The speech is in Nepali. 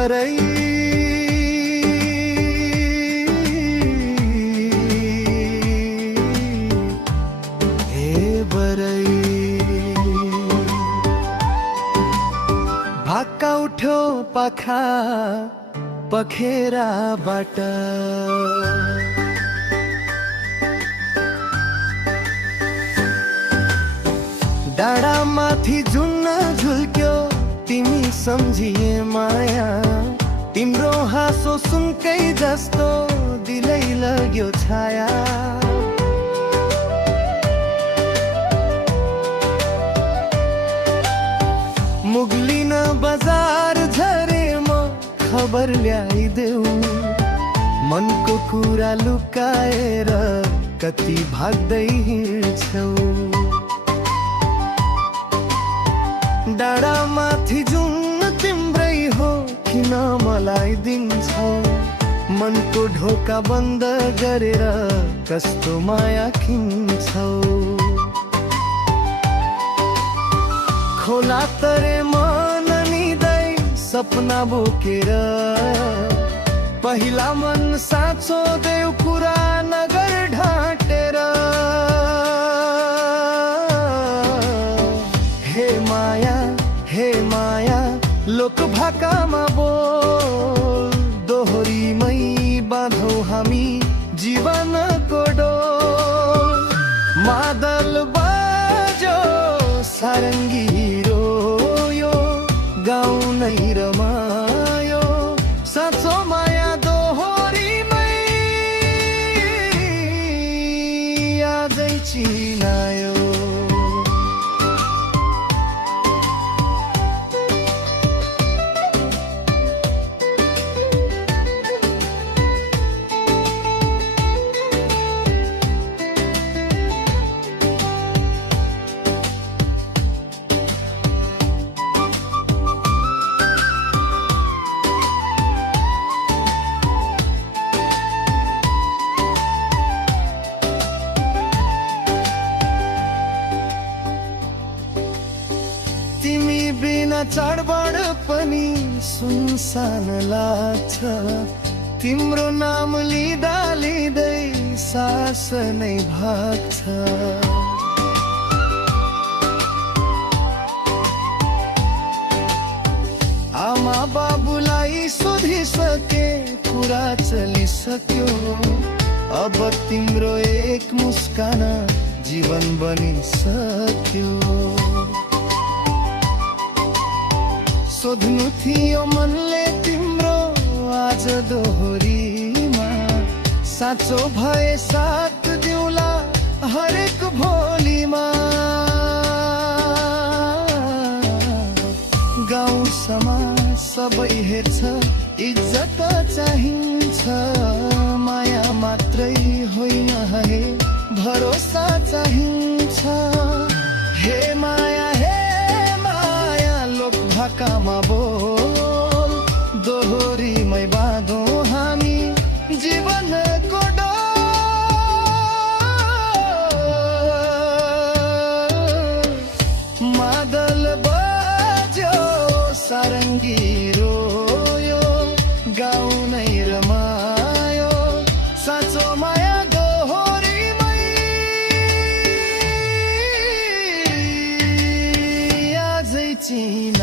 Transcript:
बरै भाका उठ्यो पाखा पखेराबाट डाँडामाथि जुन्न झुल्क्यो तिमी सम्झिए माया तिम्रो हाँसो सुनकै जस्तो दिलै लग्यो छाया मुगलिन बजार झरे म खबर ल्याइदेऊ मनको कुरा लुकाएर कति भाग्दै हिँड्छौ डाँडामाथि जुन तिम्रै हो किन मलाई दिन्छौ मनको ढोका बन्द गरेर कस्तो माया खिन्छौ खोला तरे मन निदै सपना बोकेर पहिला मन साँचो देऊ कुरा नगर ढाँटेर हे माया लोक भाकामा बोल दोहोरीमै बाँधौ हामी जीवनको डोल मादल बाजो सारङ्गी रोयो गाउँ नै रमायो साँचो माया दोहोरीमै आजै चिनायो तिमी बिना चाडबाड पनि सुनसान लाग्छ तिम्रो नाम लिँदा लिँदै सास नै भाग्छ आमा बाबुलाई सोधिसके कुरा चलिसक्यो अब तिम्रो एक मुस्कान जीवन बनिसक्यो सोध्नु थियो मनले तिम्रो आज दोहोरीमा साँचो भए साथ दिउला हरेक भोलिमा गाउँ समाज सबै हेर्छ इज्जत चाहिन्छ माया मात्रै होइन है भरोसा चाहिन्छ हे माया भाकामा बोल दोहोरीमै बाँधौँ हामी जीवनको डोल मादल बज्यो सारङ्गी रोयो गाउँ नै रमायो साँचो माया दोहोरीमै आजै चिन